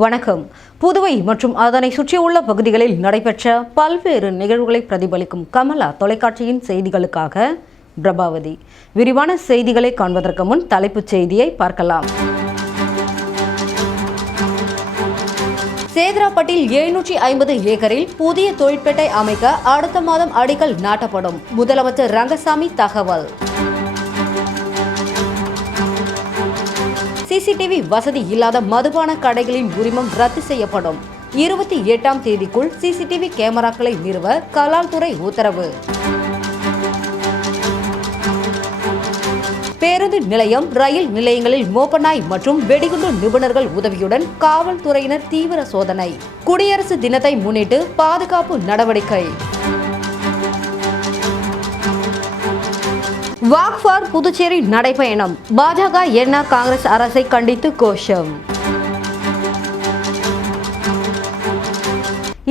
வணக்கம். புதுவை மற்றும் அதனை சுற்றியுள்ள பகுதிகளில் நடைபெற்ற பல்வேறு நிகழ்வுகளை பிரதிபலிக்கும் கமலா தொலைக்காட்சியின் செய்திகளுக்காக பிரபாவதி. விரிவான செய்திகளை காண்பதற்கு முன் தலைப்புச் செய்தியை பார்க்கலாம். சேதராப்பட்டில் 750 ஏக்கரில் புதிய தொழிற்பேட்டை அமைக்க அடுத்த மாதம் அடிக்கல் நாட்டப்படும். முதலமைச்சர் ரங்கசாமி தகவல். சிசிடிவி வசதி இல்லாத மதுபான கடைகளின் உரிமம் ரத்து செய்யப்படும். 28ஆம் தேதிக்குள் சிசிடிவி கேமராக்களை நிறுவ கலால்துறை உத்தரவு. பேருந்து நிலையம், ரயில் நிலையங்களில் மோப்பநாய் மற்றும் வெடிகுண்டு நிபுணர்கள் உதவியுடன் காவல்துறையினர் தீவிர சோதனை. குடியரசு தினத்தை முன்னிட்டு பாதுகாப்பு நடவடிக்கை. வாக் ஃபார் புதுச்சேரி நடைபயணம். பாஜக என்ஆர் காங்கிரஸ் அரசை கண்டித்து கோஷம்.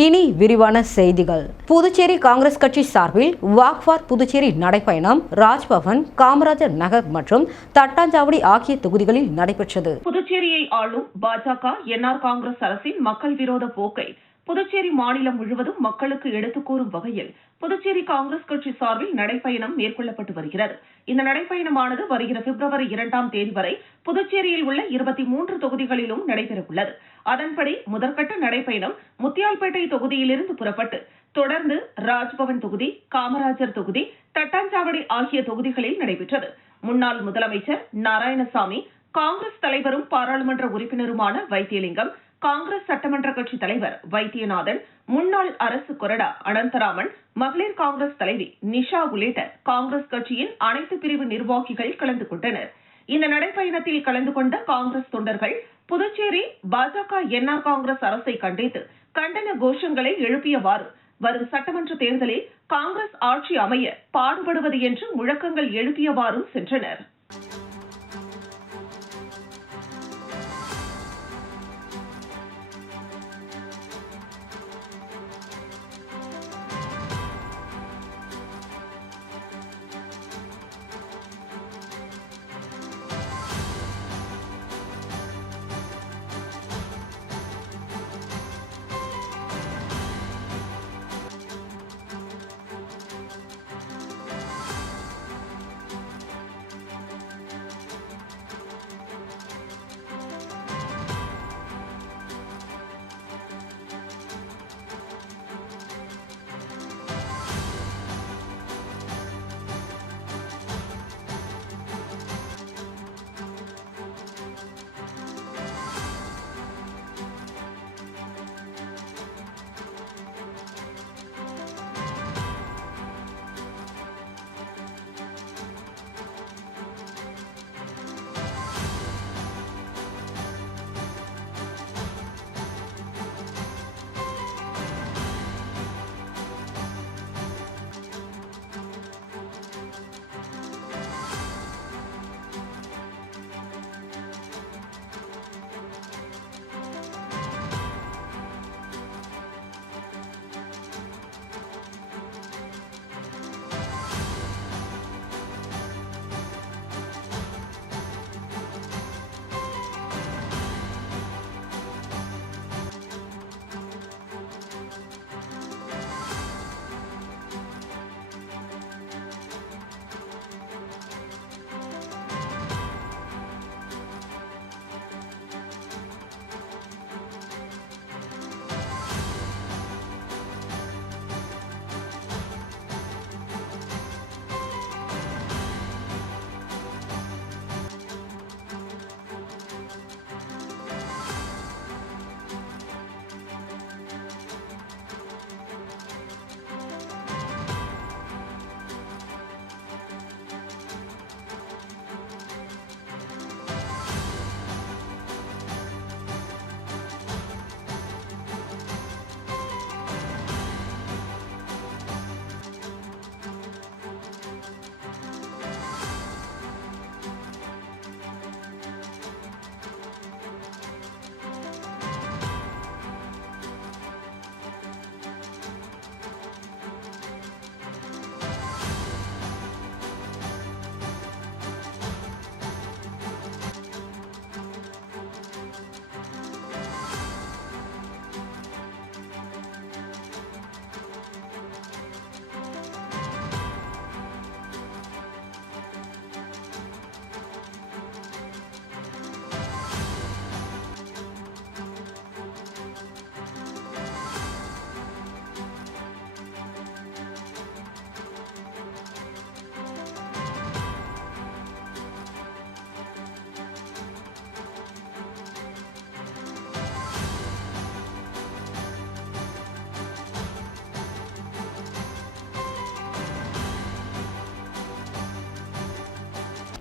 இனி விரிவான செய்திகள். புதுச்சேரி காங்கிரஸ் கட்சி சார்பில் வாக் ஃபார் புதுச்சேரி நடைபயணம் ராஜ்பவன், காமராஜர் நகர் மற்றும் தட்டாஞ்சாவடி ஆகிய தொகுதிகளில் நடைபெற்றது. புதுச்சேரியை ஆளும் பாஜக என்ஆர் காங்கிரஸ் அரசின் மக்கள் விரோத போக்கை புதுச்சேரி மாநிலம் முழுவதும் மக்களுக்கு எடுத்துக் கூறும் வகையில் புதுச்சேரி காங்கிரஸ் கட்சி சார்பில் நடைபயணம் மேற்கொள்ளப்பட்டு வருகிறது. இந்த நடைபயணமானது வருகிற பிப்ரவரி 2ஆம் தேதி வரை புதுச்சேரியில் உள்ள 23 தொகுதிகளிலும் நடைபெறவுள்ளது. அதன்படி முதற்கட்ட நடைபயணம் முத்தியால்பேட்டை தொகுதியிலிருந்து புறப்பட்டு தொடர்ந்து ராஜ்பவன் தொகுதி, காமராஜர் தொகுதி, தட்டாஞ்சாவடி ஆகிய தொகுதிகளில் நடைபெற்றது. முன்னாள் முதலமைச்சர் நாராயணசாமி, காங்கிரஸ் தலைவரும் பாராளுமன்ற உறுப்பினருமான வைத்தியலிங்கம், காங்கிரஸ் சட்டமன்ற கட்சி தலைவர் வைத்தியநாதன், முன்னாள் அரசு கொறடா அனந்தராமன், மகளிர் காங்கிரஸ் தலைவி நிஷா உள்ளிட்ட காங்கிரஸ் கட்சியின் அனைத்து பிரிவு நிர்வாகிகள் கலந்து கொண்டனர். இந்த நடைபயணத்தில் கலந்து கொண்ட காங்கிரஸ் தொண்டர்கள் புதுச்சேரி பாஜக என்ஆர் காங்கிரஸ் அரசை கண்டித்து கண்டன கோஷங்களை எழுப்பியவாறு வரும் சட்டமன்ற தேர்தலில் காங்கிரஸ் ஆட்சி அமைய பாடுபடுவது என்று முழக்கங்கள் எழுப்பியவாறும் சென்றனர்.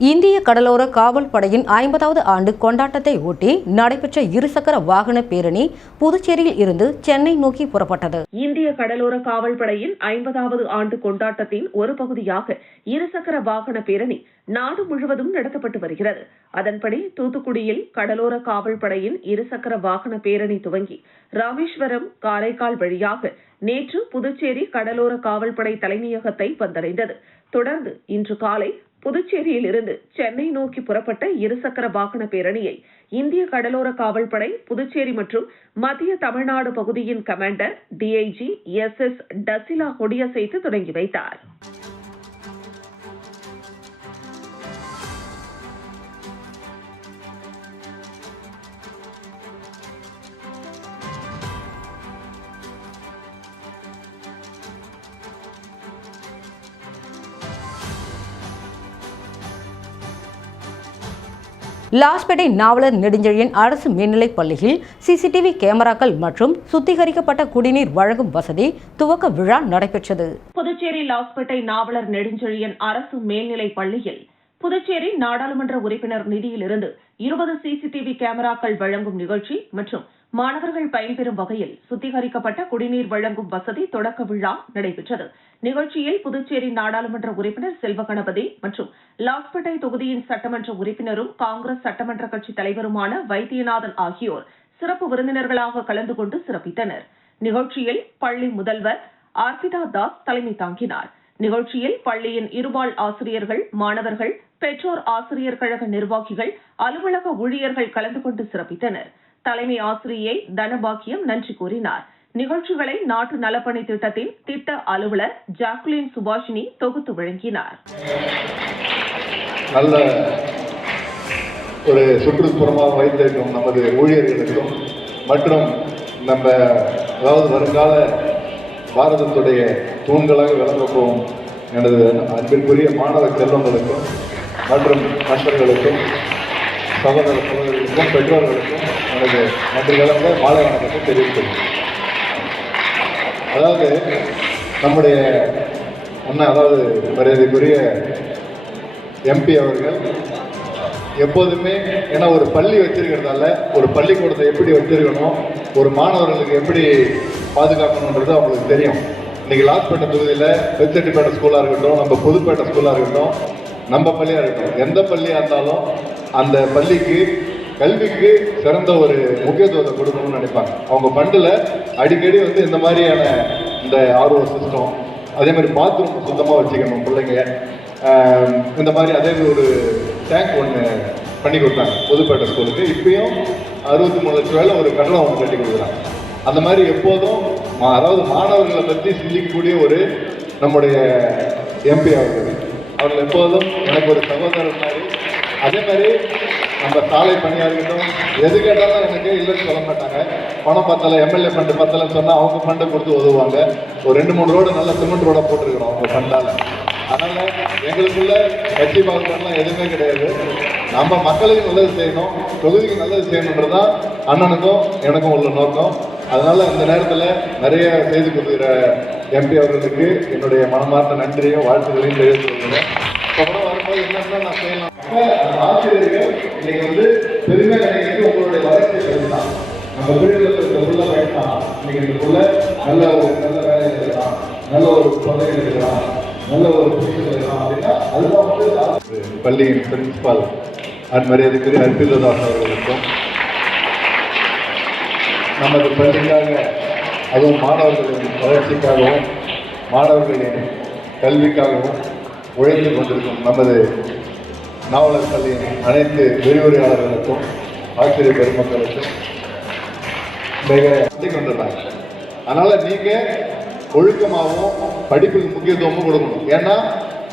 இந்திய கடலோர காவல் படையின் 50வது ஆண்டு கொண்டாட்டத்தை ஒட்டி நடைபெற்ற இருசக்கர வாகன பேரணி புதுச்சேரியில் இருந்து சென்னை நோக்கி புறப்பட்டது. இந்திய கடலோர காவல் படையின் 50வது ஆண்டு கொண்டாட்டத்தின் ஒரு பகுதியாக இருசக்கர வாகன பேரணி நாடு முழுவதும் நடத்தப்பட்டு வருகிறது. அதன்படி தூத்துக்குடியில் கடலோர காவல் படையின் இருசக்கர வாகன பேரணி துவங்கி ராமேஸ்வரம், காரைக்கால் வழியாக நேற்று புதுச்சேரி கடலோர காவல்படை தலைமையகத்தை வந்தடைந்தது. தொடர்ந்து இன்று காலை புதுச்சேரியில் இருந்து சென்னை நோக்கி புறப்பட்ட இருசக்கர வாகன பேரணியை இந்திய கடலோர காவல்படை புதுச்சேரி மற்றும் மத்திய தமிழ்நாடு பகுதியின் கமாண்டர் டிஐஜி SS டசிலா கொடியசைத்து தொடங்கி வைத்தார். லாஸ்பேட்டை நாவலர் நெடுஞ்செழியன் அரசு மேல்நிலைப் பள்ளியில் சிசிடிவி கேமராக்கள் மற்றும் சுத்திகரிக்கப்பட்ட குடிநீர் வழங்கும் வசதி துவக்க விழா நடைபெற்றது. புதுச்சேரி லாஸ்பேட்டை நாவலர் நெடுஞ்செழியன் அரசு மேல்நிலைப் பள்ளியில் புதுச்சேரி நாடாளுமன்ற உறுப்பினர் நிதியிலிருந்து 20 சிசிடிவி கேமராக்கள் வழங்கும் நிகழ்ச்சி மற்றும் மாணவர்கள் பயன்பெறும் வகையில் சுத்திகரிக்கப்பட்ட குடிநீர் வழங்கும் வசதி தொடக்க விழா நடைபெற்றது. நிகழ்ச்சியில் புதுச்சேரி நாடாளுமன்ற உறுப்பினர் செல்வகணபதி மற்றும் லாஸ்பேட்டை தொகுதியின் சட்டமன்ற உறுப்பினரும் காங்கிரஸ் சட்டமன்ற கட்சி தலைவருமான வைத்தியநாதன் ஆகியோர் சிறப்பு விருந்தினர்களாக கலந்து கொண்டு சிறப்பித்தனர். நிகழ்ச்சியில் பள்ளி முதல்வர் அர்பிதா தாஸ் தலைமை தாங்கினார். நிகழ்ச்சியில் பள்ளியின் இருபால் ஆசிரியர்கள், மாணவர்கள், பெற்றோர் ஆசிரியர் கழக நிர்வாகிகள், அலுவலக ஊழியர்கள் கலந்து கொண்டு சிறப்பித்தனர். தலைமை ஆசிரியை தனபாக்கியம் நன்றி கூறினார். நிகழ்ச்சிகளை நாட்டு நலப்பணி திட்டத்தின் திட்ட அலுவலர் ஜாக்குலின் சுபாஷினி தொகுத்து வழங்கினார். நல்ல ஒரு சுற்றுப்புறமாக வைத்திருக்கும் நமது ஊழியர்களுக்கும் மற்றும் நம்ம அதாவது வருங்கால பாரதத்துடைய தூண்களாக விளங்கப்போம் எனது அன்பிற்குரிய மாணவ செல்வங்களுக்கும் மற்றும் நண்பர்களுக்கும் சகோதர சகோதரிகளுக்கும் பெற்றோர்களுக்கும் எனது நன்றி கலந்த மாலை வணக்கத்தை தெரிவித்துள்ளேன். அதாவது நம்முடைய அதாவது மரியாதைக்குரிய MP அவர்கள் எப்போதுமே ஏன்னா ஒரு பள்ளி வச்சிருக்கிறதால ஒரு பள்ளிக்கூடத்தை எப்படி வச்சிருக்கணும், ஒரு மாணவர்களுக்கு எப்படி பாதுகாக்கணுன்றது அவங்களுக்கு தெரியும். இன்னைக்கு லாஸ்பேட்டை தொகுதியில் பெருச்செட்டிப்பேட்டை ஸ்கூலாக இருக்கட்டும், நம்ம புதுப்பேட்டை ஸ்கூலாக இருக்கட்டும், நம்ம பள்ளியாக இருக்கட்டும், எந்த பள்ளியாக இருந்தாலும் அந்த பள்ளிக்கு கல்விக்கு சிறந்த ஒரு முக்கியத்துவத்தை கொடுக்கணும்னு நினைப்பாங்க. அவங்க ஃபண்டில் அடிக்கடி இந்த மாதிரியான இந்த RO சிஸ்டம், அதே மாதிரி பாத்ரூம் சுத்தமாக வச்சுக்கணும் பிள்ளைங்க, இந்த மாதிரி அதே ஒரு டேங்க் ஒன்று பண்ணி கொடுத்தாங்க புதுப்பேட்டை ஸ்கூலுக்கு. இப்பயும் 63 லட்ச ரூபாயில் ஒரு கட்டணம் ஒன்று கட்டி கொடுக்குறாங்க. அந்த மாதிரி எப்போதும் அதாவது மாணவர்களை பற்றி சிந்திக்கக்கூடிய ஒரு நம்முடைய MP அவர்கள் எப்போதும் எனக்கு ஒரு சகோதரர் மாதிரி. அதே மாதிரி நம்ம சாலை பணியாக இருக்கட்டும், எது கேட்டாலும் எனக்கு இல்லைன்னு சொல்ல மாட்டாங்க. பணம் பத்தலை, MLA ஃபண்டு பத்தலைன்னு சொன்னால் அவங்க ஃபண்டை கொடுத்து உதவுவாங்க. ஒரு 2-3 ரோடு நல்ல சிமெண்ட் ரோடாக போட்டிருக்கிறோம் அவங்க ஃபண்டால். அதனால் எங்களுக்குள்ள கட்சி பாகுபாடுலாம் எதுவுமே கிடையாது. நம்ம மக்களுக்கு நல்லது செய்யணும், தொகுதிக்கு நல்லது செய்யணுன்றது தான் அண்ணனுக்கும் எனக்கும் உள்ள நோக்கம். அதனால் இந்த நேரத்தில் நிறைய செய்து கொடுக்குற MP அவர்களுக்கு என்னுடைய மனமார்ந்த நன்றியும் வாழ்த்துக்களையும் தெரிவித்துக் கொள்கிறேன். இப்போ கூட வரும்போது என்னென்ன நான் செய்யலாம், ஆசிரியர்கள் இன்னைக்கு பெருமை நினைக்கிறது உங்களுடைய வளர்ச்சி தான். நம்ம வீடுகளுக்குள்ள பயணம் இன்னைக்கு இதுக்குள்ள நல்ல வேலை இருக்கலாம், நல்ல ஒரு பதவி இருக்கலாம், நல்ல ஒரு புரிதல் இருக்கலாம் அப்படின்னா அதுதான் பள்ளியின் பிரின்சிபால் மரியாதைக்குரிய அர்பிதா தாஸ் அவர்களுக்கும் நமது பள்ளிக்காக அதுவும் மாணவர்களின் வளர்ச்சிக்காகவும் மாணவர்களின் கல்விக்காகவும் உழைத்து கொண்டிருக்கும் நமது நாவலர் பள்ளியின் அனைத்து விரிவுரையாளர்களுக்கும் ஆசிரியர் பெருமக்களுக்கும் மிக கொண்டிருந்தாங்க. அதனால் நீங்கள் ஒழுக்கமாகவும் படிப்புக்கு முக்கியத்துவமும் கொடுக்கணும். ஏன்னா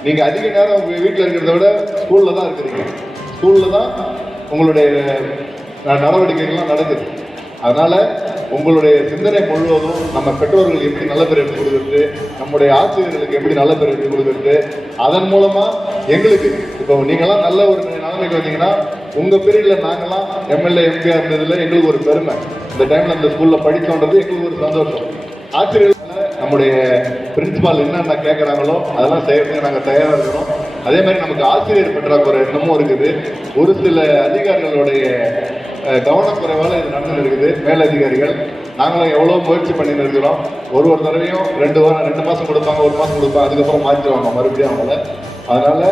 நீங்கள் அதிக நேரம் உங்கள் வீட்டில் இருக்கிறத விட ஸ்கூலில் தான் இருக்கிறீங்க. ஸ்கூலில் தான் உங்களுடைய நடவடிக்கைகள்லாம் நடக்குது. அதனால் உங்களுடைய சிந்தனை முழுவதும் நம்ம பெற்றோர்கள் எப்படி நல்ல பேர் எடுத்து கொடுக்குறது, நம்முடைய ஆசிரியர்களுக்கு எப்படி நல்ல பேர் எடுத்து கொடுக்குறது, அதன் மூலமாக எங்களுக்கு இப்போ நீங்களாம் நல்ல ஒரு நிலைமைக்கு வந்தீங்கன்னா உங்கள் பீரியடில் நாங்களாம் MLA MP இருந்ததில் எங்களுக்கு ஒரு பெருமை. இந்த டைமில் அந்த ஸ்கூலில் படித்தோன்றது எங்களுக்கு ஒரு சந்தோஷம். ஆசிரியர்கள் நம்முடைய பிரின்சிபால் என்னென்ன கேட்குறாங்களோ அதெல்லாம் செய்யறதுக்கு நாங்கள் தயாராக இருக்கிறோம். அதே மாதிரி நமக்கு ஆசிரியர் பற்றாக்குறை இன்னமும் இருக்குது. ஒரு சில அதிகாரிகளுடைய கவனக்குறைவால் இது நடந்து இருக்குது. மேலதிகாரிகள் நாங்களும் எவ்வளோ முயற்சி பண்ணிட்டு இருக்கிறோம். ஒரு தடவையும் 2 மாதம் கொடுப்பாங்க, 1 மாதம் கொடுப்பாங்க, அதுக்கப்புறம் மாற்றிடுவாங்க மறுபடியும் அவங்கள. அதனால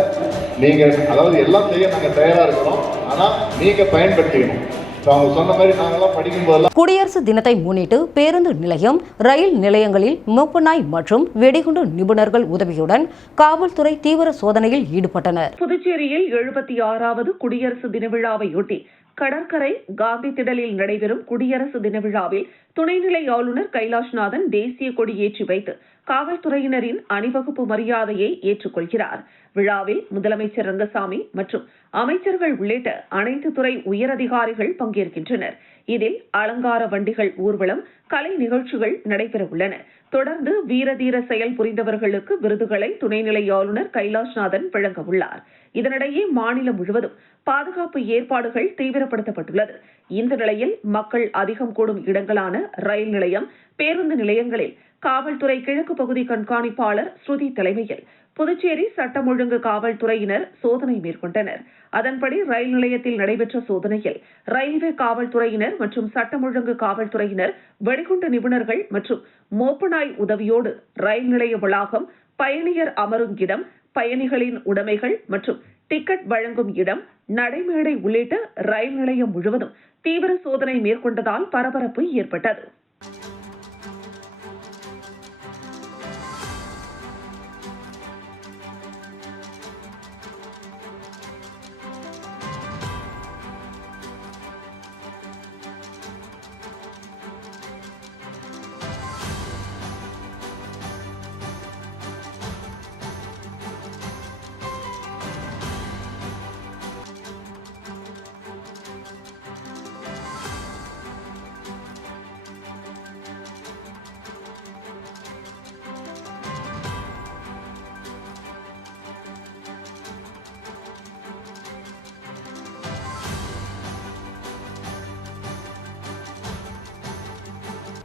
நீங்கள் அதாவது எல்லாம் செய்ய நாங்கள் தயாராக இருக்கிறோம். ஆனால் நீங்கள் பயன்படுத்திக்கணும். அவங்க சொன்ன மாதிரி நாங்களாம் படிக்கும் போதெல்லாம் குடியரசு தினத்தை முன்னிட்டு பேருந்து நிலையம், ரயில் நிலையங்களில் மோப்ப நாய் மற்றும் வெடிகுண்டு நிபுணர்கள் உதவியுடன் காவல்துறை தீவிர சோதனையில் ஈடுபட்டனர். புதுச்சேரியில் 76வது குடியரசு தின விழாவையொட்டி கடற்கரை காந்தி திடலில் நடைபெறும் குடியரசு தின விழாவில் துணைநிலை ஆளுநர் கைலாஷ்நாதன் தேசிய கொடி ஏற்றி வைத்து காவல்துறையினரின் அணிவகுப்பு மரியாதையை ஏற்றுக்கொள்கிறார். விழாவில் முதலமைச்சர் ரங்கசாமி மற்றும் அமைச்சர்கள் உள்ளிட்ட அனைத்து துறை உயரதிகாரிகள் பங்கேற்கின்றனர். இதில் அலங்கார வண்டிகள் ஊர்வலம், கலை நிகழ்ச்சிகள் நடைபெற உள்ளன. தொடர்ந்து வீரதீர செயல் புரிந்தவர்களுக்கு விருதுகளை துணைநிலை ஆளுநர் கைலாஷ்நாதன் வழங்க உள்ளார். இதனிடையே மாநிலம் முழுவதும் பாதுகாப்பு ஏற்பாடுகள் தீவிரப்படுத்தப்பட்டுள்ளது. இந்த நிலையில் மக்கள் அதிகம் கூடும் இடங்களான ரயில் நிலையம், பேருந்து நிலையங்களில் காவல்துறை கிழக்கு பகுதி கண்காணிப்பாளர் ஸ்ருதி தலைமையில் புதுச்சேரி சட்டம் ஒழுங்கு காவல்துறையினர் சோதனை மேற்கொண்டனர். அதன்படி ரயில் நிலையத்தில் நடைபெற்ற சோதனையில் ரயில்வே காவல்துறையினர் மற்றும் சட்டம் ஒழுங்கு காவல்துறையினர் வெடிகுண்டு நிபுணர்கள் மற்றும் மோப்பநாய் உதவியோடு ரயில் நிலைய வளாகம், பயணியர் அமரும் இடம், பயணிகளின் உடைமைகள் மற்றும் டிக்கெட் வழங்கும் இடம், நடைமேடை உள்ளிட்ட ரயில் நிலையம் முழுவதும் தீவிர சோதனை மேற்கொண்டதால் பரபரப்பு ஏற்பட்டது.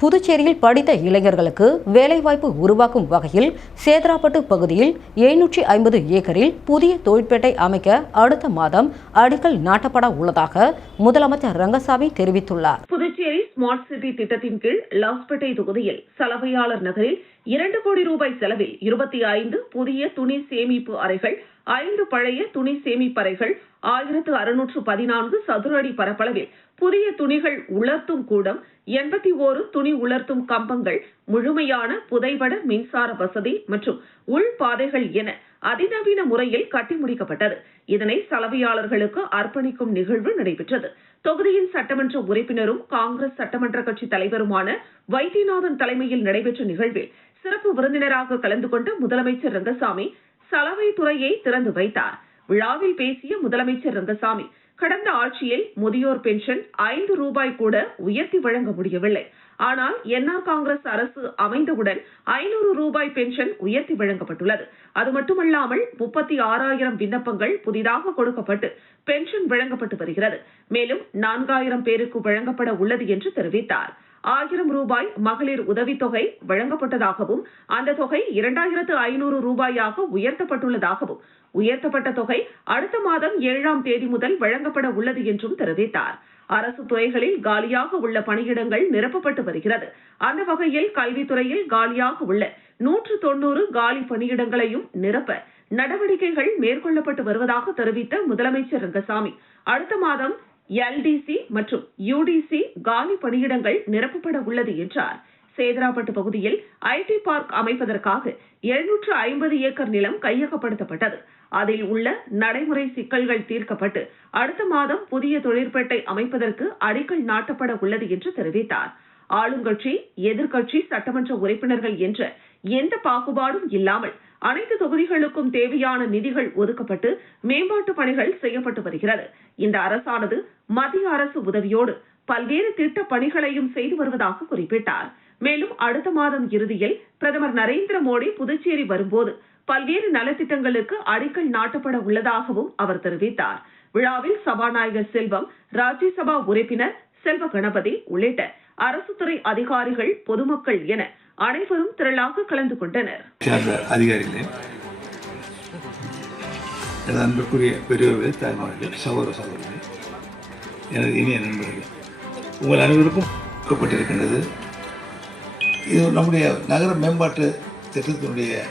புதுச்சேரியில் படித்த இளைஞர்களுக்கு வேலைவாய்ப்பு உருவாக்கும் வகையில் சேதராப்பட்டு பகுதியில் 750 ஏக்கரில் புதிய தொழிற்பேட்டை அமைக்க அடுத்த மாதம் அடிக்கல் நாட்டப்பட உள்ளதாக முதலமைச்சர் ரங்கசாமி தெரிவித்துள்ளார். புதுச்சேரி ஸ்மார்ட் சிட்டி திட்டத்தின் கீழ் லாஸ்பேட்டை தொகுதியில் சலவையாளர் நகரில் 2 கோடி ரூபாய் செலவில் 25 புதிய துணி சேமிப்பு அறைகள், 5 பழைய துணி சேமிப்பறைகள், 1614 சதுர அடி பரப்பளவில் புதிய துணிகள் உலர்த்தும் கூடம், 81 துணி உலர்த்தும் கம்பங்கள், முழுமையான புதைவட மின்சார வசதி மற்றும் உள்பாதைகள் என அதிநவீன முறையில் கட்டி முடிக்கப்பட்டது. இதனை சலவையாளர்களுக்கு அர்ப்பணிக்கும் நிகழ்வு நடைபெற்றது. தொகுதியின் சட்டமன்ற உறுப்பினரும் காங்கிரஸ் சட்டமன்ற கட்சி தலைவருமான வைத்தியநாதன் தலைமையில் நடைபெற்ற நிகழ்வில் சிறப்பு விருந்தினராக கலந்து கொண்ட முதலமைச்சர் ரங்கசாமி சலவை துறையை திறந்து வைத்தார். விழாவில் பேசிய முதலமைச்சர் ரங்கசாமி, கடந்த ஆட்சியில் முதியோர் பென்ஷன் 5 ரூபாய் கூட உயர்த்தி வழங்க முடியவில்லை. ஆனால் என்ஆர் காங்கிரஸ் அரசு அமைந்தவுடன் 500 ரூபாய் பென்ஷன் உயர்த்தி வழங்கப்பட்டுள்ளது. அது மட்டுமல்லாமல் 36,000 விண்ணப்பங்கள் புதிதாக கொடுக்கப்பட்டு பென்ஷன் வழங்கப்பட்டு வருகிறது. மேலும் 4,000 பேருக்கு வழங்கப்பட உள்ளது என்று தெரிவித்தார். 1000 ரூபாய் மகளிர் உதவித்தொகை வழங்கப்பட்டதாகவும் அந்த தொகை 2,500 ரூபாயாக உயர்த்தப்பட்டுள்ளதாகவும் உயர்த்தப்பட்ட தொகை அடுத்த மாதம் 7ஆம் தேதி முதல் வழங்கப்பட உள்ளது என்றும் தெரிவித்தார். அரசு துறைகளில் காலியாக உள்ள பணியிடங்கள் நிரப்பப்பட்டு வருகிறது. அந்த வகையில் கல்வித்துறையில் காலியாக உள்ள 190 காலி பணியிடங்களையும் நிரப்ப நடவடிக்கைகள் மேற்கொள்ளப்பட்டு வருவதாக தெரிவித்த முதலமைச்சர் ரங்கசாமி, அடுத்த மாதம் எல்டிசி மற்றும் யுடிசி காலி பணியிடங்கள் நிரப்பப்பட உள்ளது என்றார். சேதராப்பட்டு பகுதியில் ஐடி பார்க் அமைப்பதற்காக 750 ஏக்கர் நிலம் கையகப்படுத்தப்பட்டது. அதில் உள்ள நடைமுறை சிக்கல்கள் தீர்க்கப்பட்டு அடுத்த மாதம் புதிய தொழிற்பேட்டை அமைப்பதற்கு அடிக்கல் நாட்டப்பட உள்ளது என்று தெரிவித்தார். ஆளுங்கட்சி, எதிர்க்கட்சி சட்டமன்ற உறுப்பினர்கள் என்ற எந்த பாகுபாடும் இல்லாமல் அனைத்து தொகுதிகளுக்கும் தேவையான நிதிகள் ஒதுக்கப்பட்டு மேம்பாட்டு பணிகள் செய்யப்பட்டு வருகிறது. இந்த அரசானது மத்திய அரசு உதவியோடு பல்வேறு திட்ட பணிகளையும் செய்து வருவதாக குறிப்பிட்டார். மேலும் அடுத்த மாதம் இறுதியில் பிரதமர் நரேந்திர மோடி புதுச்சேரி வரும்போது பல்வேறு நலத்திட்டங்களுக்கு அடிக்கல் நாட்டப்பட உள்ளதாகவும் அவர் தெரிவித்தார். விழாவில் சபாநாயகர் செல்வம், ராஜ்யசபா உறுப்பினர் செல்வ கணபதி உள்ளிட்ட அரசு துறை அதிகாரிகள், பொதுமக்கள் என அனைவரும் திரளாக கலந்து கொண்டனர். எனது அன்புக்குரிய பெரியவர்களே, தாய்மார்களே, சகோதர சகோதரர்களே, எனது இனிய நண்பர்களே, உங்கள் அனைவருக்கும் கொடுக்கப்பட்டிருக்கின்றது. இது நம்முடைய நகர மேம்பாட்டு திட்டத்தினுடைய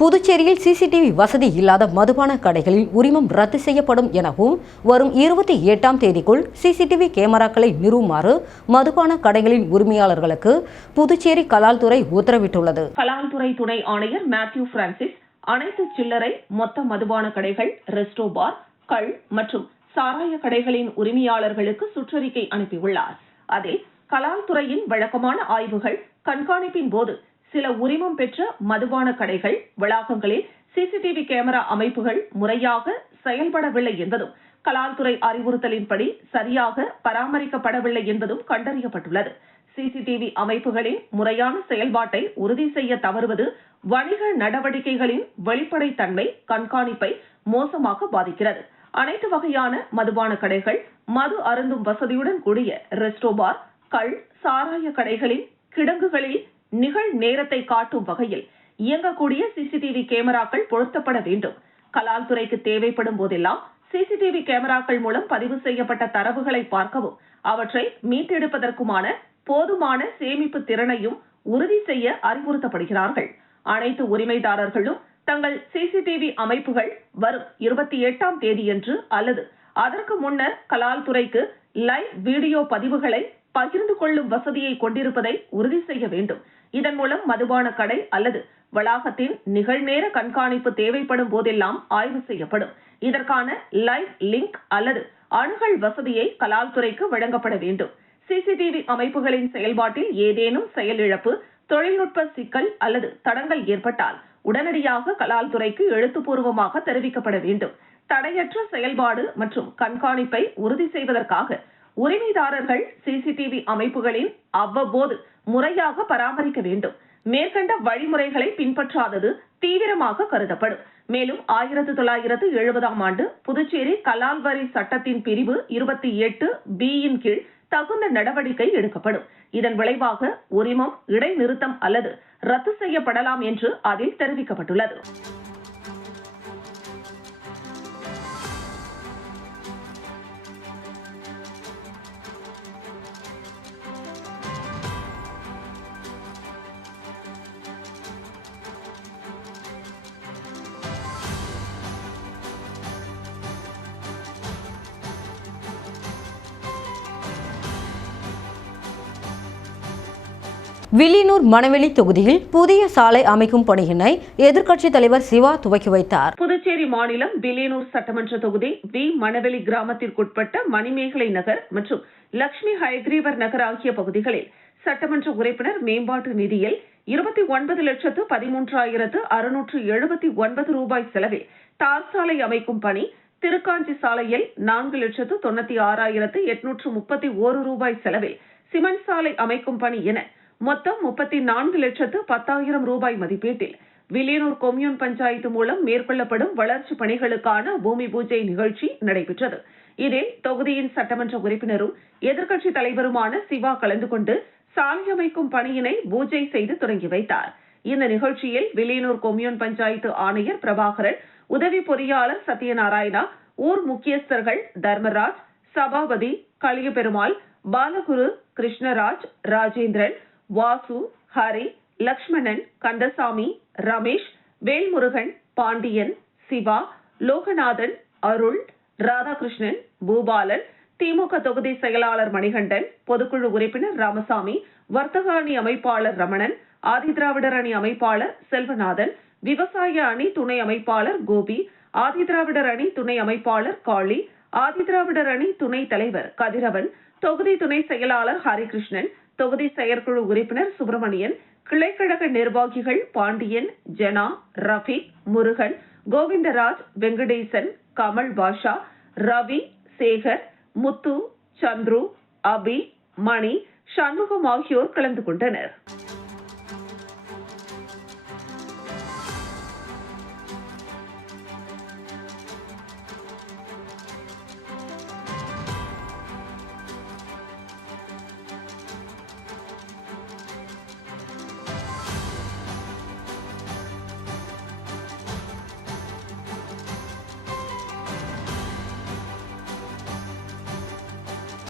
புதுச்சேரியில் சிசிடிவி வசதி இல்லாத மதுபான கடைகளில் உரிமம் ரத்து செய்யப்படும் எனவும் வரும் 28ஆம் தேதிக்குள் சிசிடிவி கேமராக்களை நிறுவுமாறு மதுபான கடைகளின் உரிமையாளர்களுக்கு புதுச்சேரி கலால்துறை உத்தரவிட்டுள்ளது. கலால்துறை துணை ஆணையர் மேத்யூ பிரான்சிஸ் அனைத்து சில்லறை மொத்த மதுபான கடைகள், ரெஸ்டோ பார், கள் மற்றும் சாராய கடைகளின் உரிமையாளர்களுக்கு சுற்றறிக்கை அனுப்பியுள்ளார். அதில் கலால்துறையின் வழக்கமான ஆய்வுகள், கண்காணிப்பின் போது சில உரிமம் பெற்ற மதுபான கடைகள் வளாகங்களில் சிசிடிவி கேமரா அமைப்புகள் முறையாக செயல்படவில்லை என்பதும், கலால்துறை அறிவுறுத்தலின்படி சரியாக பராமரிக்கப்படவில்லை என்பதும் கண்டறியப்பட்டுள்ளது. சிசிடிவி அமைப்புகளின் முறையான செயல்பாட்டை உறுதி செய்ய தவறுவது வணிக நடவடிக்கைகளின் வெளிப்படைத்தன்மை, கண்காணிப்பை மோசமாக பாதிக்கிறது. அனைத்து வகையான மதுபான கடைகள், மது அருந்தும் வசதியுடன் கூடிய ரெஸ்டோ பார், கள், சாராய கடைகளின் கிடங்குகளில் நிகழ் நேரத்தை காட்டும் வகையில் இயங்கக்கூடிய சிசிடிவி கேமராக்கள் பொருத்தப்பட வேண்டும். கலால்துறைக்கு தேவைப்படும் போதெல்லாம் சிசிடிவி கேமராக்கள் மூலம் பதிவு செய்யப்பட்ட தரவுகளை பார்க்கவும், அவற்றை மீட்டெடுப்பதற்குமான போதுமான சேமிப்பு திறனையும் உறுதி செய்ய அறிவுறுத்தப்படுகிறார்கள். அனைத்து உரிமைதாரர்களும் தங்கள் சிசிடிவி அமைப்புகள் வரும் 28ஆம் தேதியன்று அல்லது அதற்கு முன்னர் கலால்துறைக்கு லைவ் வீடியோ பதிவுகளை பகிர்ந்து கொள்ளும் வசதியை கொண்டிருப்பதை உறுதி செய்ய வேண்டும். இதன் மூலம் மதுபான கடை அல்லது வளாகத்தின் நிகழ்நேர கண்காணிப்பு தேவைப்படும் போதெல்லாம் ஆய்வு செய்யப்படும். இதற்கான லைவ் லிங்க் அல்லது அணுகல் வசதியை கலால்துறைக்கு வழங்கப்பட வேண்டும். சிசிடிவி அமைப்புகளின் செயல்பாட்டில் ஏதேனும் செயலிழப்பு, தொழில்நுட்ப சிக்கல் அல்லது தடங்கல் ஏற்பட்டால் உடனடியாக கலால்துறைக்கு எழுத்துப்பூர்வமாக தெரிவிக்கப்பட வேண்டும். தடையற்ற செயல்பாடு மற்றும் கண்காணிப்பை உறுதி செய்வதற்காக உரிமைதாரர்கள் சிசிடிவி அமைப்புகளின் அவ்வப்போது முறையாக பராமரிக்க வேண்டும். மேற்கண்ட வழிமுறைகளை பின்பற்றாதது தீவிரமாக கருதப்படும். மேலும் 1970ஆம் ஆண்டு புதுச்சேரி கலால் வரி சட்டத்தின் பிரிவு 28B-யின் கீழ் தகுந்த நடவடிக்கை எடுக்கப்படும். இதன் விளைவாக உரிமம் இடைநிறுத்தம் அல்லது ரத்து செய்யப்படலாம் என்று அதில் தெரிவிக்கப்பட்டுள்ளது. வில்லியனூர் மணவெளி தொகுதியில் புதிய சாலை அமைக்கும் பணியினை எதிர்க்கட்சித் தலைவர் சிவா துவக்கி வைத்தார். புதுச்சேரி மாநிலம் வில்லியனூர் சட்டமன்ற தொகுதி வி மணவெளி கிராமத்திற்குட்பட்ட மணிமேகலை நகர் மற்றும் லட்சுமி ஹயக்ரீவர் நகர் ஆகிய பகுதிகளில் சட்டமன்ற உறுப்பினர் மேம்பாட்டு நிதியில் 29,13,679 ரூபாய் செலவில் தார் சாலை அமைக்கும் பணி, திருக்காஞ்சி சாலையில் 4,96,831 ரூபாய் செலவில் சிமெண்ட் சாலை அமைக்கும் பணி என மொத்தம் 34,10,000 ரூபாய் மதிப்பீட்டில் வில்லியனூர் கொம்யூன் பஞ்சாயத்து மூலம் மேற்கொள்ளப்படும் வளர்ச்சிப் பணிகளுக்கான பூமி பூஜை நிகழ்ச்சி நடைபெற்றது. இதில் தொகுதியின் சட்டமன்ற உறுப்பினரும் எதிர்க்கட்சித் தலைவருமான சிவா கலந்து கொண்டு சாலை அமைக்கும் பணியினை பூஜை செய்து தொடங்கி வைத்தார். இந்த நிகழ்ச்சியில் வில்லியனூர் கொம்யூன் பஞ்சாயத்து ஆணையர் பிரபாகரன், உதவி பொறியாளர் சத்யநாராயணா, ஊர் முக்கியஸ்தர்கள் தர்மராஜ், சபாபதி, கலியபெருமாள், பாலகுரு, கிருஷ்ணராஜ், ராஜேந்திரன், வாசு, ஹரி, லக்ஷ்மணன், கந்தசாமி, ரமேஷ், வேல்முருகன், பாண்டியன், சிவா, லோகநாதன், அருள், ராதாகிருஷ்ணன், பூபாலன், திமுக தொகுதி செயலாளர் மணிகண்டன், பொதுக்குழு உறுப்பினர் ராமசாமி, வர்த்தக அணி அமைப்பாளர் ரமணன், ஆதிதிராவிடர் அணி அமைப்பாளர் செல்வநாதன், விவசாய அணி துணை அமைப்பாளர் கோபி, ஆதிதிராவிடர் அணி துணை அமைப்பாளர் காளி, ஆதிதிராவிடர் அணி துணை தலைவர் கதிரவன், தொகுதி துணை செயலாளர் ஹரிகிருஷ்ணன், தொகுதி செயற்குழு உறுப்பினர் சுப்பிரமணியன், கிளைக்கழக நிர்வாகிகள் பாண்டியன், ஜனா, ரஃபீக், முருகன், கோவிந்தராஜ், வெங்கடேசன், கமல் பாஷா, ரவி, சேகர், முத்து, சந்துரு, அபி, மணி, சண்முகம் ஆகியோர் கலந்து கொண்டனர்.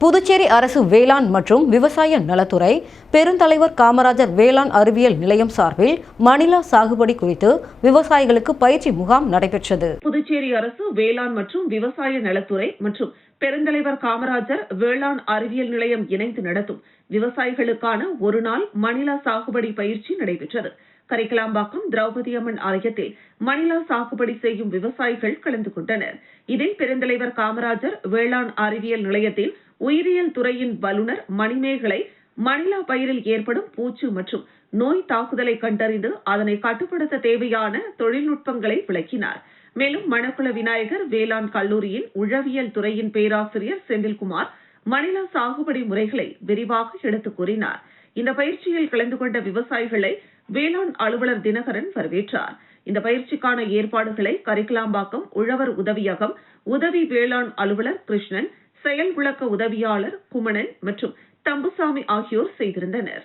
புதுச்சேரி அரசு வேளாண் மற்றும் விவசாய நலத்துறை பெருந்தலைவர் காமராஜர் வேளாண் அறிவியல் நிலையம் சார்பில் மணிலா சாகுபடி குறித்து விவசாயிகளுக்கு பயிற்சி முகாம் நடைபெற்றது. புதுச்சேரி அரசு வேளாண் மற்றும் விவசாய நலத்துறை மற்றும் பெருந்தலைவர் காமராஜர் வேளாண் அறிவியல் நிலையம் இணைந்து நடத்தும் விவசாயிகளுக்கான ஒருநாள் மணிலா சாகுபடி பயிற்சி நடைபெற்றது. கரிக்கலாம்பாக்கம் திரௌபதி அம்மன் ஆலயத்தில் மணிலா சாகுபடி செய்யும் விவசாயிகள் கலந்து கொண்டனர். இதில் பெருந்தலைவர் காமராஜர் வேளாண் அறிவியல் நிலையத்தில் உயிரியல் துறையின் வல்லுநர் மணிமேகலை மணிலா பயிரில் ஏற்படும் பூச்சு மற்றும் நோய் தாக்குதலை கண்டறிந்து அதனை கட்டுப்படுத்த தேவையான தொழில்நுட்பங்களை விளக்கினார். மேலும் மணக்குள விநாயகர் வேளாண் கல்லூரியின் உழவியல் துறையின் பேராசிரியர் செந்தில்குமார் மணிலா சாகுபடி முறைகளை விரிவாக எடுத்துக் கூறினார். இந்த பயிற்சியில் கலந்து கொண்ட விவசாயிகளை வேளாண் அலுவலர் தினகரன் வரவேற்றார். இந்த பயிற்சிக்கான ஏற்பாடுகளை கரிக்கலாம்பாக்கம் உழவர் உதவியகம் உதவி வேளாண் அலுவலர் கிருஷ்ணன், செயல் விளக்க உதவியாளர் குமணன் மற்றும் தம்புசாமி ஆகியோர் செய்திருந்தனர்.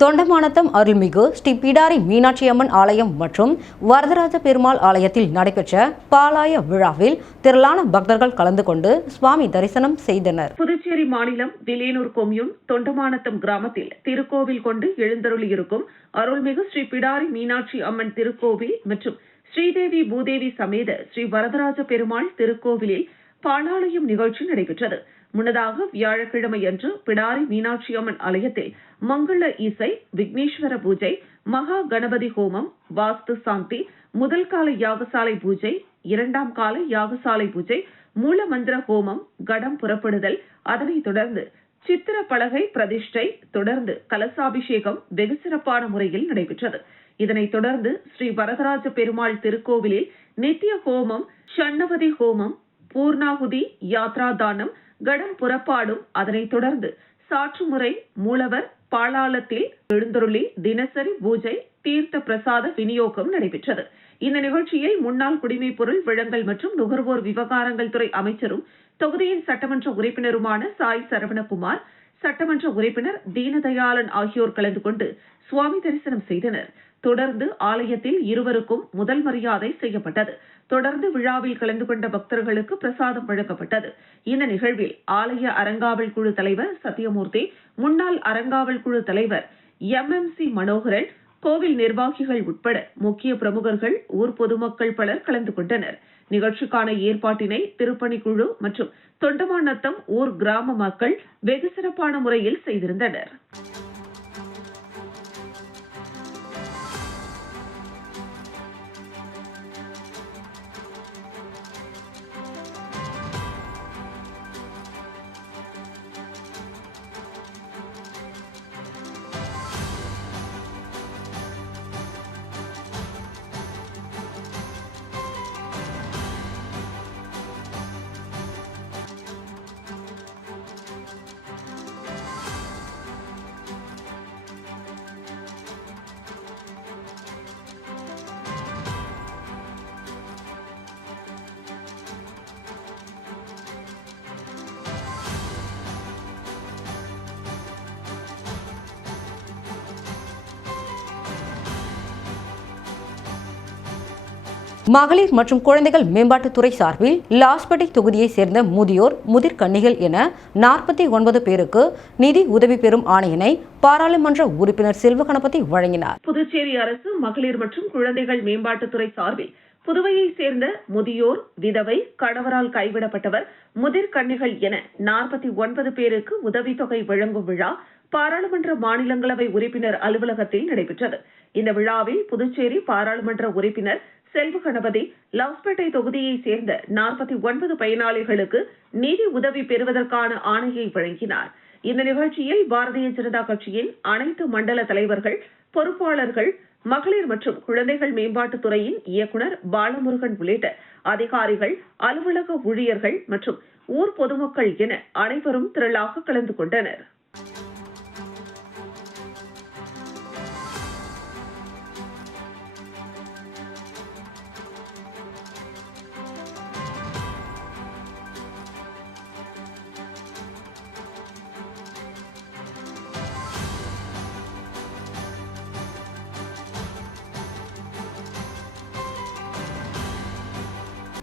தொண்டமானத்தம் அருள்மிகு ஸ்ரீ பிடாரி மீனாட்சி அம்மன் ஆலயம் மற்றும் வரதராஜ பெருமாள் ஆலயத்தில் நடைபெற்ற பாலாய விழாவில் திரளான பக்தர்கள் கலந்து கொண்டு சுவாமி தரிசனம் செய்தனர். புதுச்சேரி மாநிலம் வில்லியனூர் கொம்யூன் தொண்டமானத்தம் கிராமத்தில் திருக்கோவில் கொண்டு எழுந்தருளியிருக்கும் அருள்மிகு ஸ்ரீ பிடாரி மீனாட்சி அம்மன் திருக்கோவில் மற்றும் ஸ்ரீதேவி பூதேவி சமேத ஸ்ரீ வரதராஜ பெருமாள் திருக்கோவிலில் பாலாலயம் நிகழ்ச்சி நடைபெற்றது. முன்னதாக வியாழக்கிழமை அன்று பிடாரி மீனாட்சி அம்மன் ஆலயத்தில் மங்கள இசை, விக்னேஸ்வர பூஜை, மகா கணபதி ஹோமம், வாஸ்து சாந்தி, முதல் கால யாகசாலை பூஜை, இரண்டாம் கால யாகசாலை பூஜை, மூல மந்திர ஹோமம், கடம் புறப்படுதல், அதனைத் தொடர்ந்து சித்திர பலகை பிரதிஷ்டை, தொடர்ந்து கலசாபிஷேகம் வெகு சிறப்பான முறையில் நடைபெற்றது. இதனைத் தொடர்ந்து ஸ்ரீ வரதராஜ பெருமாள் திருக்கோவிலில் நித்திய ஹோமம், ஷண்ணவதி ஹோமம், பூர்ணாகுதி, யாத்ரா தானம், கடம் புறப்பாடும், அதனைத் தொடர்ந்து சாற்றுமுறை, மூலவர் பாலாலத்தில் எழுந்தருளி தினசரி பூஜை, தீர்த்த பிரசாத விநியோகம் நடைபெற்றது. இந்த நிகழ்ச்சியில் முன்னாள் குடிமைப் பொருள் வழங்கல் மற்றும் நுகர்வோர் விவகாரங்கள் துறை அமைச்சரும் தொகுதியின் சட்டமன்ற உறுப்பினருமான சாய் சரவணகுமார், சட்டமன்ற உறுப்பினர் தீனதயாளன் ஆகியோர் கலந்து கொண்டு சுவாமி தரிசனம் செய்தனர். தொடர்ந்து ஆலயத்தில் இருவருக்கும் முதல் மரியாதை செய்யப்பட்டது. தொடர்ந்து விழாவில் கலந்து கொண்ட பக்தர்களுக்கு பிரசாதம் வழங்கப்பட்டது. இந்த நிகழ்வில் ஆலய அறங்காவல் குழு தலைவர் சத்தியமூர்த்தி, முன்னாள் அறங்காவல் குழு தலைவர் MMC மனோகரன், கோவில் நிர்வாகிகள் உட்பட முக்கிய பிரமுகர்கள், ஊர் பொதுமக்கள் பலர் கலந்து கொண்டனர். நிகழ்ச்சிக்கான ஏற்பாட்டினை திருப்பணிக்குழு மற்றும் தொண்டமாநத்தம் ஊர் கிராம மக்கள் வெகு சிறப்பான முறையில் செய்திருந்தனர். மகளிர் மற்றும் குழந்தைகள் மேம்பாட்டுத்துறை சார்பில் லாஸ்பேட்டை தொகுதியைச் சேர்ந்த முதியோர், முதிர்கன்னிகள் என 49 பேருக்கு நிதி உதவி பெறும் ஆணையினை பாராளுமன்ற உறுப்பினர் செல்வகணபதி வழங்கினார். புதுச்சேரி அரசு மகளிர் மற்றும் குழந்தைகள் மேம்பாட்டுத்துறை சார்பில் புதுவையைச் சேர்ந்த முதியோர், விதவை, கணவரால் கைவிடப்பட்டவர், முதிர்கன்னிகள் என 49 பேருக்கு உதவித்தொகை வழங்கும் விழா பாராளுமன்ற மாநிலங்களவை உறுப்பினர் அலுவலகத்தில் நடைபெற்றது. இந்த விழாவில் புதுச்சேரி பாராளுமன்ற உறுப்பினர் செல்வகணபதி லாஸ்பேட்டை தொகுதியைச் சேர்ந்த 49 பயனாளிகளுக்கு நிதி உதவி பெறுவதற்கான ஆணையை வழங்கினார். இந்த நிகழ்ச்சியில் பாரதிய ஜனதா கட்சியின் அனைத்து மண்டல தலைவர்கள், பொறுப்பாளர்கள், மகளிர் மற்றும் குழந்தைகள் மேம்பாட்டுத்துறையின் இயக்குநர் பாலமுருகன் உள்ளிட்ட அதிகாரிகள், அலுவலக ஊழியர்கள் மற்றும் ஊர் பொதுமக்கள் என அனைவரும் திரளாக கலந்து கொண்டனர்.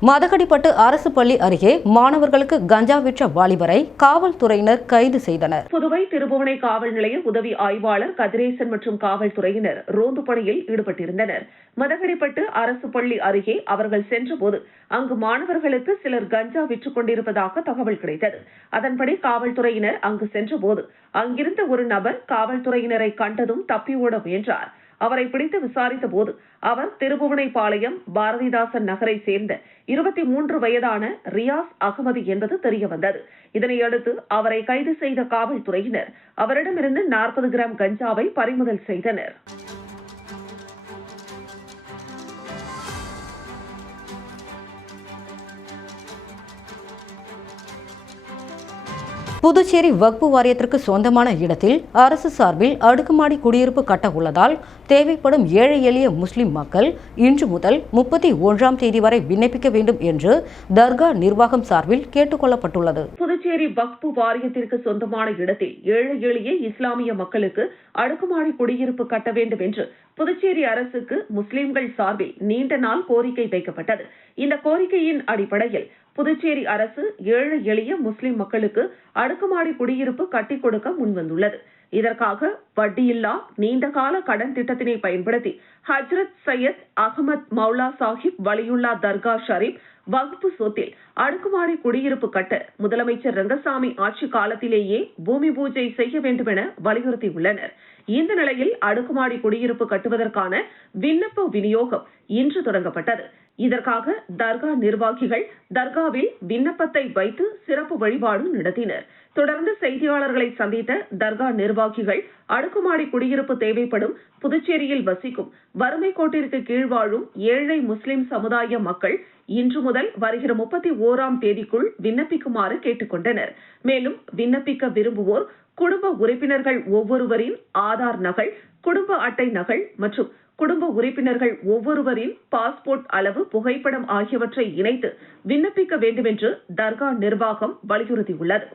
மதகடிப்பட்டு அரசு பள்ளி அருகே மாணவர்களுக்கு கஞ்சா விற்ற வாலிபரை காவல்துறையினர் கைது செய்தனர். புதுவை திருபுவனை காவல் நிலைய உதவி ஆய்வாளர் கதிரேசன் மற்றும் காவல்துறையினர் ரோந்து பணியில் ஈடுபட்டிருந்தனர். மதகடிப்பட்டு அரசு பள்ளி அருகே அவர்கள் சென்றபோது அங்கு மாணவர்களுக்கு சிலர் கஞ்சா விற்றுக் கொண்டிருப்பதாக தகவல் கிடைத்தது. அதன்படி காவல்துறையினர் அங்கு சென்றபோது அங்கிருந்த ஒரு நபர் காவல்துறையினரை கண்டதும் தப்பி ஓட முயன்றார். அவரை பிடித்து விசாரித்த போது அவர் திருபுவனைப்பாளையம் பாரதிதாசன் நகரை சேர்ந்த 23 வயதான ரியாஸ் அகமது என்பது தெரியவந்தது. இதனையடுத்து அவரை கைது செய்த காவல்துறையினர் அவரிடமிருந்து 40 கிராம் கஞ்சாவை பறிமுதல் செய்தனர். புதுச்சேரி வக்பு வாரியத்திற்கு சொந்தமான இடத்தில் அரசு சார்பில் அடுக்குமாடி குடியிருப்பு கட்ட உள்ளதால் தேவைப்படும் ஏழை எளிய முஸ்லிம் மக்கள் இன்று முதல் 31ஆம் தேதி வரை விண்ணப்பிக்க வேண்டும் என்று தர்கா நிர்வாகம் சார்பில் கேட்டுக் கொள்ளப்பட்டுள்ளது. புதுச்சேரி வக்பு வாரியத்திற்கு சொந்தமான இடத்தில் ஏழை எளிய இஸ்லாமிய மக்களுக்கு அடுக்குமாடி குடியிருப்பு கட்ட வேண்டும் என்று புதுச்சேரி அரசுக்கு முஸ்லிம்கள் சார்பில் நீண்ட நாள் கோரிக்கை வைக்கப்பட்டது. இந்த கோரிக்கையின் அடிப்படையில் புதுச்சேரி அரசு ஏழை எளிய முஸ்லிம் மக்களுக்கு அடுக்குமாடி குடியிருப்பு கட்டிக் கொடுக்க முன்வந்துள்ளது. இதற்காக வட்டியில்லா நீண்டகால கடன் திட்டத்தினை பயன்படுத்தி ஹஜ்ரத் சையத் அகமத் மௌலா சாஹிப் வலியுல்லா தர்கா ஷரீப் வக்பு சொத்தில் அடுக்குமாடி குடியிருப்பு கட்ட முதலமைச்சர் ரங்கசாமி ஆட்சி காலத்திலேயே பூமி பூஜை செய்ய வேண்டும் என வலியுறுத்தியுள்ளனர். இந்த நிலையில் அடுக்குமாடி குடியிருப்பு கட்டுவதற்கான விண்ணப்ப விநியோகம் இன்று தொடங்கப்பட்டது. இதற்காக தர்கா நிர்வாகிகள் தர்காவில் விண்ணப்பத்தை வைத்து சிறப்பு வழிபாடு நடத்தினர். தொடர்ந்து செய்தியாளர்களை சந்தித்த தர்கா நிர்வாகிகள் அடுக்குமாடி குடியிருப்பு தேவைப்படும் புதுச்சேரியில் வசிக்கும் வறுமை கோட்டிற்கு கீழ் வாழும் ஏழை முஸ்லிம் சமுதாய மக்கள் இன்று முதல் வருகிற 31ஆம் தேதிக்குள் விண்ணப்பிக்குமாறு கேட்டுக்கொண்டனர். மேலும் விண்ணப்பிக்க விரும்புவோர் குடும்ப உறுப்பினர்கள் ஒவ்வொருவரின் ஆதார் நகல், குடும்ப அட்டை நகல் மற்றும் குடும்ப உறுப்பினர்கள் ஒவ்வொருவரின் பாஸ்போர்ட் அளவு புகைப்படம் ஆகியவற்றை இணைத்து விண்ணப்பிக்க வேண்டும் என்று தர்கா நிர்வாகம் வலியுறுத்தியுள்ளது.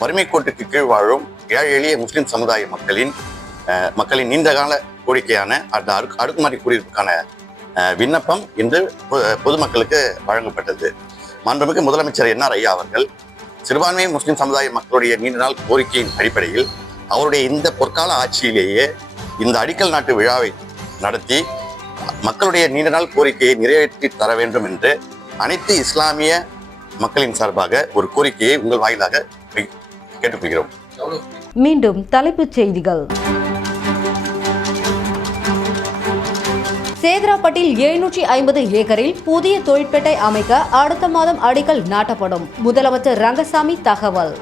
வறுமை கோட்டுக்கு கீழ் வாழும் ஏழை எளிய முஸ்லிம் சமுதாய மக்களின் நீண்டகால கோரிக்கையான அந்த அடுக்குமாடி குடியிருப்புக்கான விண்ணப்பம் இன்று பொதுமக்களுக்கு வழங்கப்பட்டது. மாண்புமிகு முதலமைச்சர் என்ஆர் ஐயா அவர்கள் சிறுபான்மை முஸ்லிம் சமுதாய மக்களுடைய நீண்ட நாள் கோரிக்கையின் அடிப்படையில் அவருடைய இந்த பொற்கால ஆட்சியிலேயே இந்த அடிக்கல் நாட்டு விழாவை நடத்தி மக்களுடைய நீண்ட நாள் கோரிக்கையை நிறைவேற்றி தர வேண்டும் என்று அனைத்து இஸ்லாமிய மக்களின் சார்பாக ஒரு கோரிக்கையை உங்கள் வாயிலாக கேட்டுக்கொள்கிறோம். மீண்டும் தலைப்புச் செய்திகள். சேதராப்பட்டில் 750 ஏக்கரில் புதிய தொழிற்பேட்டை அமைக்க அடுத்த மாதம் அடிக்கல் நாட்டப்படும். முதலமைச்சர் ரங்கசாமி தகவல்.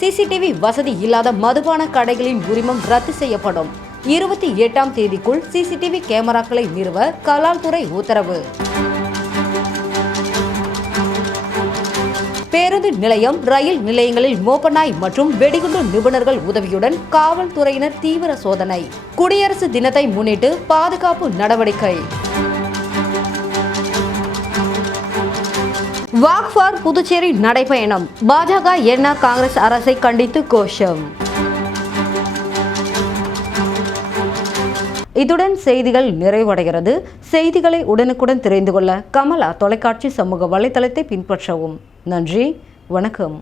சிசிடிவி வசதி இல்லாத மதுபான கடைகளின் உரிமம் ரத்து செய்யப்படும். 28ஆம் தேதிக்குள் சிசிடிவி கேமராக்களை நிறுவ கலால்துறை உத்தரவு. பேருந்து நிலையம், ரயில் நிலையங்களில் மோப்பநாய் மற்றும் வெடிகுண்டு நிபுணர்கள் உதவியுடன் காவல்துறையினர் தீவிர சோதனை. குடியரசு தினத்தை முன்னிட்டு பாதுகாப்பு நடவடிக்கை. வாக் ஃபார் புதுச்சேரி நடைபயணம். பாஜக என்ஆர் காங்கிரஸ் அரசை கண்டித்து கோஷம். இத்துடன் செய்திகள் நிறைவடைகிறது. செய்திகளை உடனுக்குடன் தெரிந்து கொள்ள கமலா தொலைக்காட்சி சமூக வலைதளத்தை பின்பற்றவும். நன்றி, வணக்கம்.